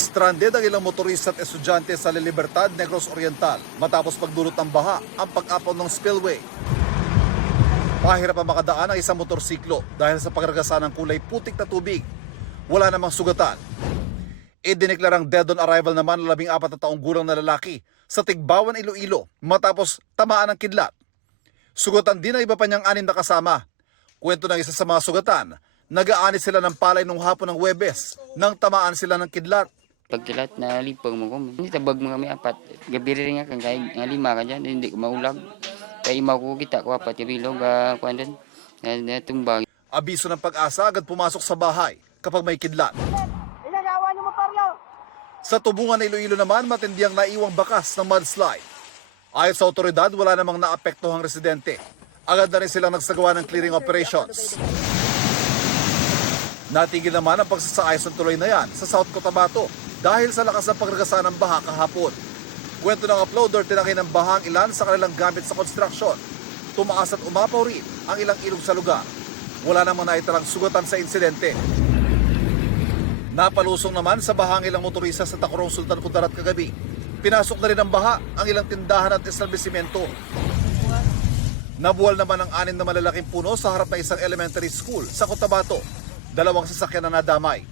Stranded ang ilang motorista at estudyante sa La Libertad, Negros Oriental matapos pagdulot ng baha ang pag-apaw ng spillway. Pahirap ang makadaan ang isang motorsiklo dahil sa pagragasa ng kulay putik na tubig. Wala namang sugatan. Idineklarang dead on arrival naman ang 14 na taong gulang na lalaki sa Tigbawan, Iloilo matapos tamaan ng kidlat. Sugatan din ang iba pa niyang 6 na kasama. Kwento ng isa sa mga sugatan, nag-aani sila ng palay nung hapon ng Huwebes nang tamaan sila ng kidlat. Pagkilat na lipang mo ko, hindi tabag mo kami apat. Gabi rin nga kang kahit nga 5 ka dyan, hindi ko maulag. Kaya imaw ko kita ko apat, kabilog, kuhan din, tumbang. Abiso ng Pag-asa agad pumasok sa bahay kapag may kidlat. Sa Tubungan, Iloilo naman, matindi ang naiwang bakas ng mudslide. Ayon sa otoridad, wala namang naapektuhang residente. Agad na rin silang nagsagawa ng clearing operations. Natigil naman ang pagsasaayos ng tuloy na yan sa South Cotabato dahil sa lakas ng pagragasa ng baha kahapon. Kwento ng uploader, tinakay ng baha ang ilan sa kanilang gamit sa construction. Tumaas at umapaw rin ang ilang ilog sa lugar. Wala namang naitarang sugatan sa insidente. Napalusong naman sa baha ang ilang motorista sa Tacurong, Sultan Kudarat kagabi. Pinasok na rin ng baha ang ilang tindahan at establishmento. Nabuwal naman ang 6 na malalaking puno sa harap ng isang elementary school sa Cotabato. 2 sasakyan na nadamay.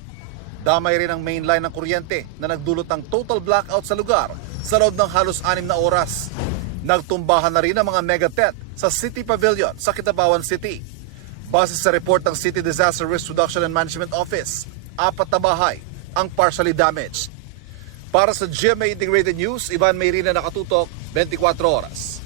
Damay rin ang main line ng kuryente na nagdulot ng total blackout sa lugar sa loob ng halos 6 na oras. Nagtumbahan na rin ang mga megatet sa City Pavilion sa Kidapawan City. Base sa report ng City Disaster Risk Reduction and Management Office, 4 na bahay ang partially damaged. Para sa GMA Integrated News, Ivan Mayrina, nakatutok 24 oras.